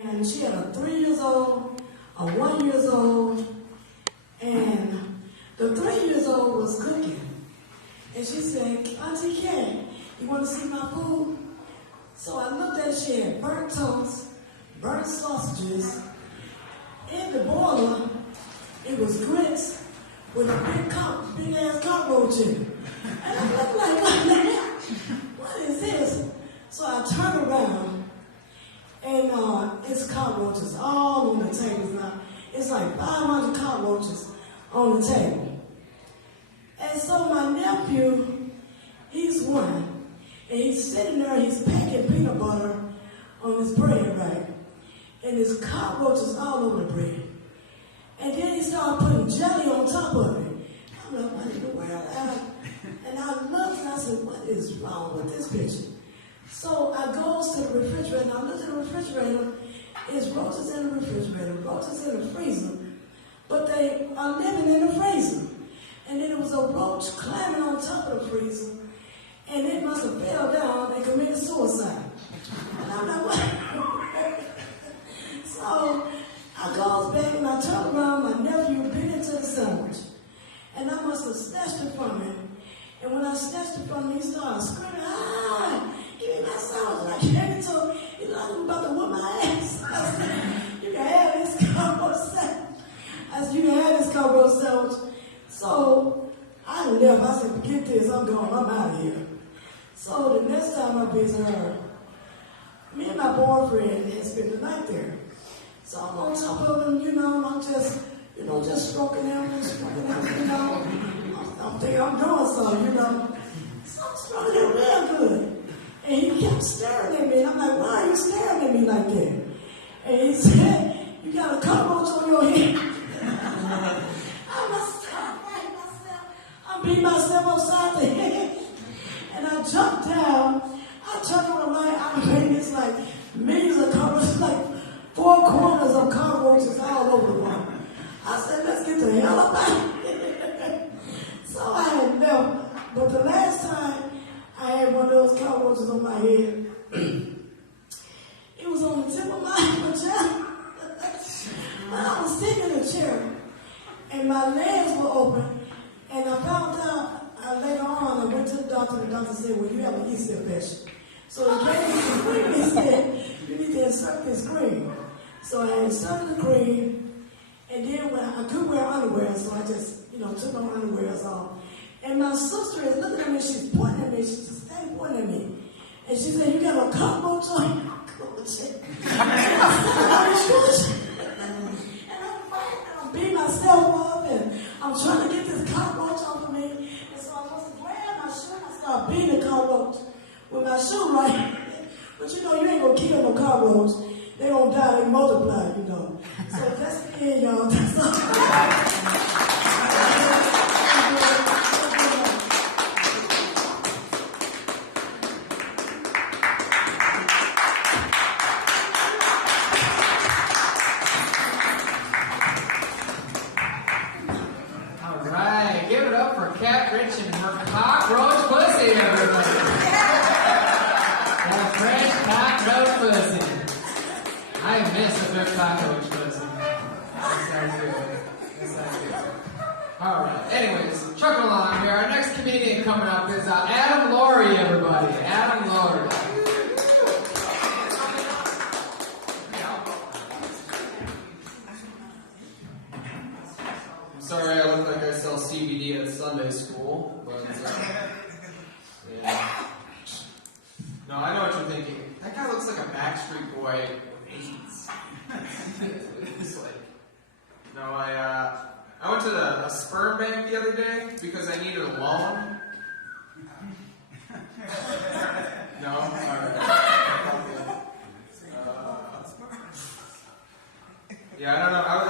And she had a 3 years old, a 1 years old, and the 3 years old was cooking. And she said, Auntie Kay, you want to see my food? So I looked at it, she had burnt toast, burnt sausages. In the boiler, it was grits with a big ass cockroach in it. And I looked like, what is this? So I turned around, and it's cockroaches all on the tables now. It's like 500 cockroaches on the table. And so my nephew, he's one, and he's sitting there, he's packing peanut butter on his bread, right? And there's cockroaches all over the bread. And then he started putting jelly on top of it. I'm like, what in the world? And I looked and I said, what is wrong with this picture? So I goes to the refrigerator, and I look at the refrigerator. There's roaches in the refrigerator, roaches in the freezer, but they are living in the freezer. And then there was a roach climbing on top of the freezer, and it must have fell down and committed suicide. And I'm like, what? So I goes back and I turn around, my nephew bit into the sandwich. And I must have snatched it from him. And when I snatched it from him, he started screaming, ah, give me my sandwich. And I gave it to him. He like, I'm about to whip my ass. I said, you can have this cockroach sandwich. I said, you can have this cockroach sandwich. So I left. I said, forget this, I'm going, I'm out of here. So the next time I visit her, me and my boyfriend had spent the night there. So I'm on top of him, and I'm just stroking him, I'm thinking I'm doing something, So I'm stroking him real good. And he kept staring at me, and I'm like, why are you staring at me like that? And he said, you got a cockroach on your head. I must stop fighting myself. I beat myself upside the head. And I jumped down. I turned on the light. I mean, it's like millions of cockroaches, like 4 corners of cockroaches all over the world. I said, let's get the hell up out of here. So I had left. But the last time I had one of those cockroaches on my head, it was on the tip of my vagina. But I was sitting in a chair, and my legs were open, and I found out later on, I went to the doctor, and the doctor said, well, you have an yeast infection. So he gave me some cream. He said, you need to insert this cream. So I inserted the cream, and then when I could wear underwear, so I just, took my underwear off. And my sister is looking at me, she's pointing at me, she just stayed pointing at me. And she said, you got a cockroach on your cockroach. And I'm fighting, and I'm beating myself up, and I'm trying to get this cockroach off of me. And so I must grab my shoe, and I started beating the cockroach with my shoe, right? But you ain't gonna kill no cockroach. They don't die, they multiply, So that's the end, y'all. That's all. Cockroach pussy, everybody. That fresh cockroach pussy. I miss a good cockroach pussy. That sounds good. That sounds good. Alright, anyways, trucking along here. Our next comedian coming up is Adam Laurie, everybody. Adam Laurie. I'm sorry I look like I sell CBD at Sunday school, but yeah. No, I know what you're thinking. That guy looks like a Backstreet Boy with AIDS. It's like, no, I went to a sperm bank the other day because I needed a loan. No, all right. Yeah, I don't know. I